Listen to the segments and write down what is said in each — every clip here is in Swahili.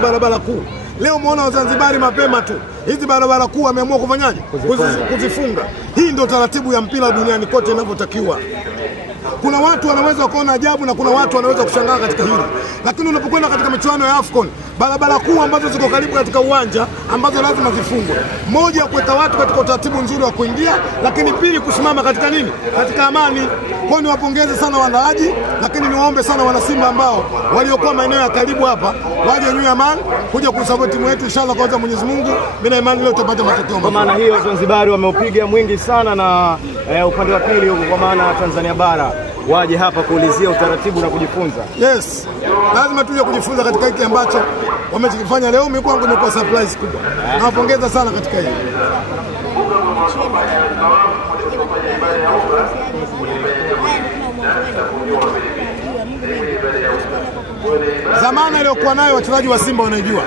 katika barabara kuu. Leo umeona Wazanzibari mapema tu hizi barabara kuu wameamua kufanyaje? Kuzifunga. Hii ndio taratibu ya mpira duniani kote inavyotakiwa. Kuna watu wanaweza kuona ajabu na kuna watu wanaweza kushangaa katika hili. Lakini unapokwenda katika michuano ya AFCON, barabara kuu ambazo ziko karibu katika uwanja ambazo lazima zifungwe. Moja, kuweka watu katika utaratibu nzuri wa kuingia, lakini pili, kusimama katika nini? Katika amani. Kwa niwapongeze sana waandaaji, lakini niwaombe sana wana Simba ambao waliokuwa maeneo ya karibu hapa waje New Amani kuja kusupport timu yetu, inshallah kwa Mwenyezi Mungu. Mimi na imani leo tutapata matokeo. Kwa maana hiyo Zanzibari wameupiga mwingi sana na upande wa pili huko, kwa maana Tanzania bara waje hapa kuulizia utaratibu na kujifunza. Yes, lazima tuje kujifunza katika hiki ambacho wamechokifanya leo. Mimi kwangu imekuwa surprise kubwa. Nawapongeza sana katika hili. Zamana iliyokuwa nayo wachezaji wa Simba wanaijua.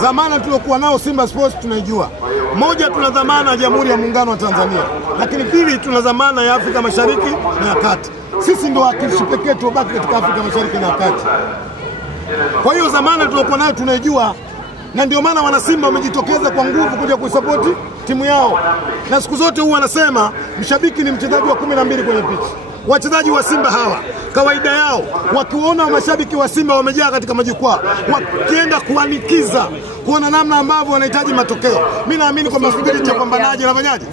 Zamana tuliokuwa nao Simba Sports tunaijua. Moja, tuna dhamana ya Jamhuri ya Muungano wa Tanzania. Lakini pili, tuna dhamana ya Afrika Mashariki na ya Kati. Sisi ndio wakilishi pekee tuobaki katika Afrika Mashariki na Kati. Kwa hiyo dhamana tuliokuwa nayo tunaijua, na ndio maana wana Simba wamejitokeza kwa nguvu kuja kuisupport timu yao. Na siku zote huwa wanasema mshabiki ni mchezaji wa 12 kwenye pitch. Wachezaji wa Simba hawa kawaida yao wakiona mashabiki wa Simba wamejaa katika majukwaa, wakienda kuanikiza kuona namna ambavyo wanahitaji matokeo, mimi naamini kwamba spirit ya pambanaji na fanyaji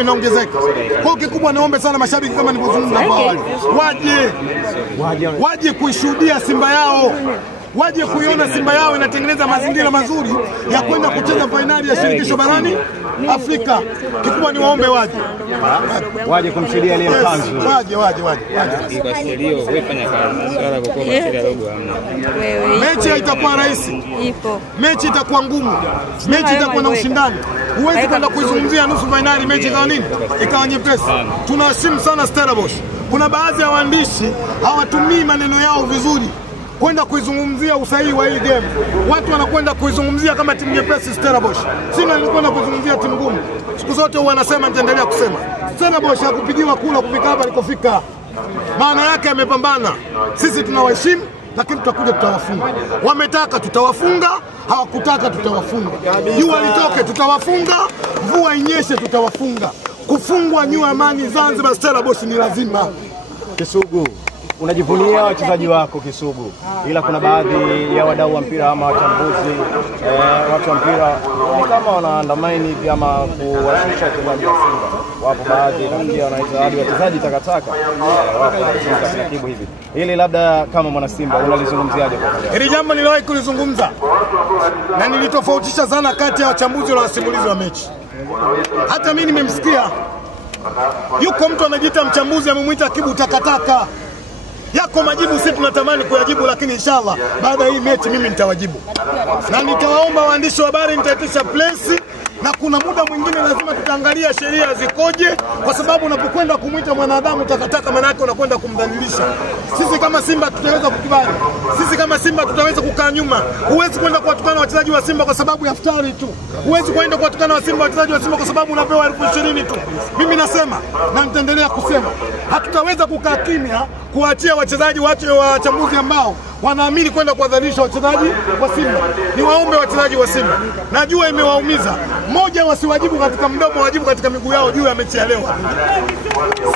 inaongezeka. Kwa kikubwa niombe sana mashabiki kama nilivyozungumza hapo awali, waje kuishuhudia Simba yao, waje kuiona Simba yao inatengeneza mazingira mazuri ya kwenda kucheza fainali ya shirikisho barani Afrika. Kikubwa ni waombe waje kumshuhudia ile mpanzo. Mechi itakuwa rahisi, mechi itakuwa ngumu, mechi itakuwa na ushindani. Huwezi kwenda kuizungumzia nusu fainali mechi ikawa nini? Ikawa nyepesi. Tunaheshimu sana Stellenbosch. Kuna baadhi ya waandishi hawatumii maneno yao vizuri kwenda kuizungumzia usahihi wa hii game. Watu wanakwenda kuizungumzia kama timu nyepesi Stellenbosch. Sina nilikwenda kuzungumzia timu ngumu. Siku zote huwa anasema, nitaendelea kusema, Stellenbosch hakupigiwa kula kufika hapa alikofika. Maana yake amepambana. Sisi tunawaheshimu, lakini tutakuja tutawafunga. Wametaka tutawafunga, hawakutaka tutawafunga. Jua litoke tutawafunga, mvua inyeshe tutawafunga. Kufungwa New Amani Zanzibar Stellenbosch ni lazima. Kisugu, unajivunia wachezaji wako Kisugu, ila kuna baadhi ya wadau wa mpira ama wachambuzi watu wa mpira ni kama wanaandamana hivi ama kuwashusha wachezaji wa Simba. Wapo baadhi na pia wanaita hadi wachezaji takataka wapo taratibu hivi. Ili labda kama mwana Simba unalizungumziaje? Hili jambo niliwahi kulizungumza na nilitofautisha sana kati ya wachambuzi na wasimulizi wa mechi. Hata mimi nimemsikia yuko mtu anajiita mchambuzi amemuita Kibu takataka. Yako majibu sisi tunatamani kuyajibu, lakini inshallah baada ya hii mechi mimi nitawajibu. Na nitawaomba waandishi wa habari, nitaitisha press, na kuna muda mwingine lazima tutaangalia sheria zikoje, kwa sababu unapokwenda kumuita mwanadamu takataka maana yake unakwenda kumdhalilisha. Sisi kama Simba tutaweza kukubali. Sisi kama Simba tutaweza kukaa nyuma. Huwezi kwenda kuwatukana wachezaji wa Simba kwa sababu ya iftari tu. Huwezi kwenda kuwatukana wachezaji wa Simba kwa sababu unapewa 20,000 tu. Mimi nasema na nitaendelea kusema, hatutaweza kukaa kimya kuachia wachezaji wachambuzi ambao wanaamini kwenda kuwadhalilisha wachezaji wa Simba. Ni waombe wachezaji wa Simba, najua imewaumiza. Moja, wasiwajibu katika mdomo, wajibu katika miguu yao juu ya mechi ya leo.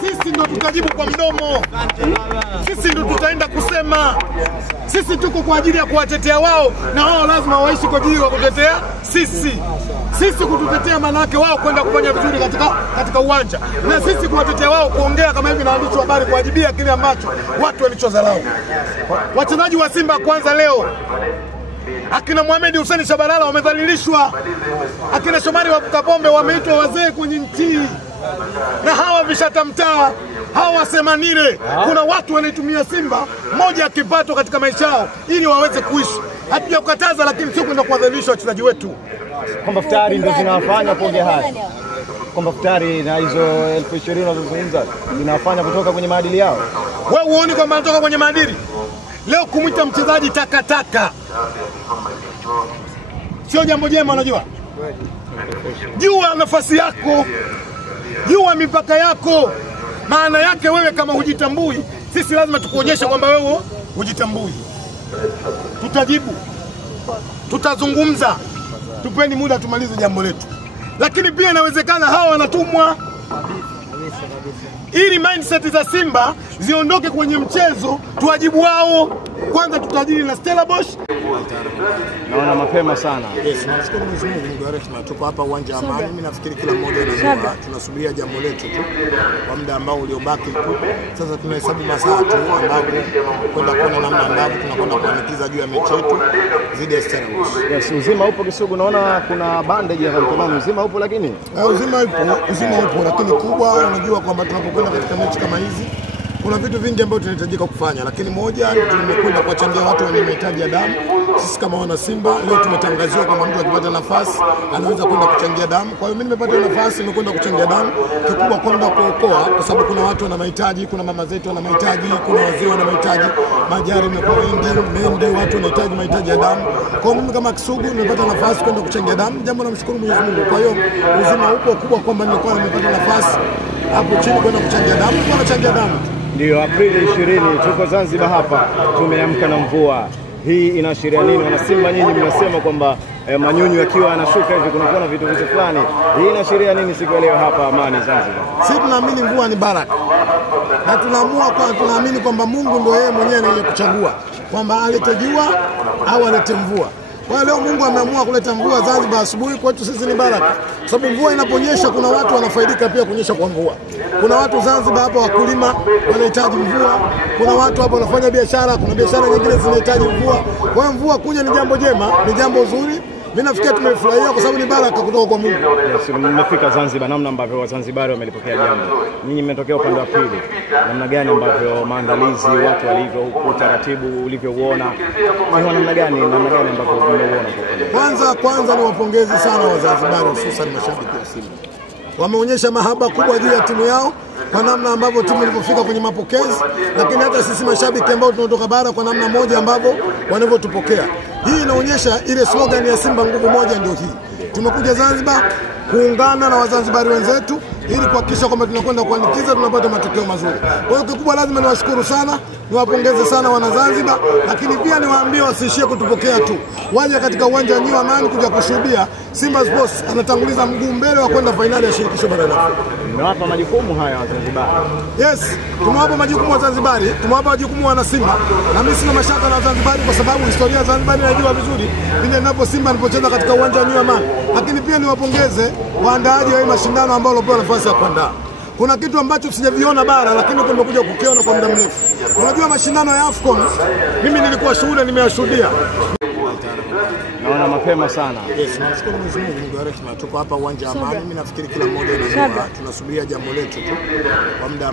Sisi ndo tutajibu kwa mdomo, sisi ndo tutaenda kusema. Sisi tuko kwa ajili ya kuwatetea wao, na wao lazima waishi kwa ajili ya kutetea sisi. Sisi kututetea maana yake wao kwenda kufanya vizuri katika uwanja, na sisi kuwatetea wao kuongea kama hivi na waandishi wa habari kuwajibia kile ambacho watu walichodharau. Wachezaji wa Simba kwanza leo, akina Mohamed Hussein Shabalala wamedhalilishwa, akina Shomari wa Kapombe wameitwa wazee kwenye nchi, na hawa vishatamtaa, hawa semanire. Kuna watu wanaitumia Simba moja ya kipato katika maisha yao ili waweze kuishi. Hatujakataza, lakini sio kwenda kuwadhalilisha wachezaji wetu. Kwamba futari ndio zinawafanya poge haya, kwamba futari na hizo 20,000 unazozungumza zinawafanya kutoka kwenye maadili yao. Wewe uone kwamba anatoka kwenye maadili? Leo kumuita mchezaji takataka sio jambo jema. Unajua, jua nafasi yako, jua mipaka yako. Maana yake wewe kama hujitambui, sisi lazima tukuonyeshe kwamba wewe hujitambui. Tutajibu. tutazungumza, tupeni muda tumalize jambo letu. Lakini pia inawezekana hawa wanatumwa ili mindset za Simba ziondoke kwenye mchezo, tuwajibu wao. Kwanza tutajiri na Stellenbosch. Naona mapema sana. Yes, nashukuru Mwenyezi Mungu wa rehema. Tuko hapa uwanja wa Amani. Mimi nafikiri kila mmoja anajua tunasubiria jambo letu tu kwa muda ambao uliobaki tu. Sasa tunahesabu masaa tu ambapo kwenda kuona namna ambavyo tunakwenda kuanikiza juu ya mechi yetu dhidi ya Stellenbosch. Yes, uzima upo Kisugu, naona kuna bandage ya mkononi. Uzima upo lakini? Uzima upo lakini kubwa, unajua kwamba tunapokwenda katika mechi kama hizi kuna vitu vingi ambavyo tunahitajika kufanya, lakini moja tumekwenda kuwachangia watu wenye mahitaji ya damu. Sisi kama wana Simba leo tumetangaziwa kwamba mtu akipata nafasi anaweza kwenda kuchangia damu. Kwa hiyo mimi nimepata nafasi, nimekwenda kuchangia damu. Kikubwa kwenda kuokoa, kwa sababu kuna watu wana mahitaji, kuna mama zetu wana mahitaji, kuna wazee wana mahitaji, majari imekuwa wengi, mende, watu wanahitaji mahitaji ya damu. Kwa hiyo mimi kama Kisugu nimepata nafasi kwenda kuchangia damu, jambo namshukuru Mwenyezi Mungu. Kwa hiyo uzima upo kubwa kwamba nilikuwa nimepata nafasi hapo chini kwenda kuchangia damu, kwa kuchangia damu. Ndio, Aprili 20 tuko Zanzibar hapa, tumeamka na mvua. Hii inaashiria nini? Wana Simba nyinyi mnasema kwamba manyunyu yakiwa yanashuka hivi kunakuwa na vitu fulani. Hii inaashiria nini siku ya leo hapa Amani Zanzibar? Sisi tunaamini mvua ni baraka. Na tunaamini kwamba Mungu ndio yeye mwenyewe ndiye kuchagua kwamba alete jua au alete mvua. Kwa leo Mungu ameamua kuleta mvua Zanzibar asubuhi, kwetu sisi ni baraka. Sababu mvua inaponyesha kuna watu wanafaidika pia kunyesha kwa mvua. Kuna watu Zanzibar hapa wakulima wanahitaji mvua. Kuna watu hapa wanafanya biashara, kuna biashara nyingine zinahitaji mvua. Kwa hiyo mvua kuja ni jambo jema, ni jambo zuri. Mimi nafikiri tumefurahia kwa sababu ni baraka kutoka kwa Mungu. Yes, mmefika Zanzibar, namna ambavyo Wazanzibari wamelipokea jambo. Nyinyi mmetokea upande wa pili. Namna gani ambavyo maandalizi watu walivyo, utaratibu ulivyouona, ni namna gani ambavyo mmeuona? Kwanza ni wapongezi sana Wazanzibari, hususan mashabiki wa Simba. Wameonyesha mahaba kubwa juu ya timu yao kwa namna ambavyo timu ilipofika kwenye mapokezi, lakini hata sisi mashabiki ambao tunatoka bara kwa namna moja ambavyo wanavyotupokea. Hii inaonyesha ile slogan ya Simba nguvu moja ndio hii. Tumekuja Zanzibar kuungana na Wazanzibari wenzetu ili kuhakikisha kwamba tunakwenda kuanikiza, tunapata matokeo mazuri. Kwa hiyo kikubwa lazima niwashukuru sana, niwapongeze sana wana Zanzibar, lakini pia niwaambie wasiishie kutupokea tu. Waje katika uwanja wa Amani kuja kushuhudia Simba Sports anatanguliza mguu mbele wa kwenda fainali ya shirikisho barani Afrika. Mmewapa majukumu haya Wazanzibari? Yes, tumewapa majukumu Wazanzibari, tumewapa majukumu wana Simba. Na mimi sina mashaka na Wazanzibari kwa sababu historia ya Zanzibar najua vizuri vile ninapo Simba alipocheza katika uwanja wa Amani. Lakini pia niwapongeze waandaaji wa mashindano ambao walopewa nafasi ya kuandaa. Kuna kitu ambacho sijaviona bara lakini tumekuja kukiona kwa muda mrefu. Unajua mashindano ya AFCON mimi nilikuwa shuhuda, nimeyashuhudia. Naona mapema sana. Yes, nashukuru Mwenyezi Mungu wa rehema. Tuko hapa uwanja wa Amani. Mimi nafikiri kila mmoja anajua tunasubiria jambo letu tu kwa muda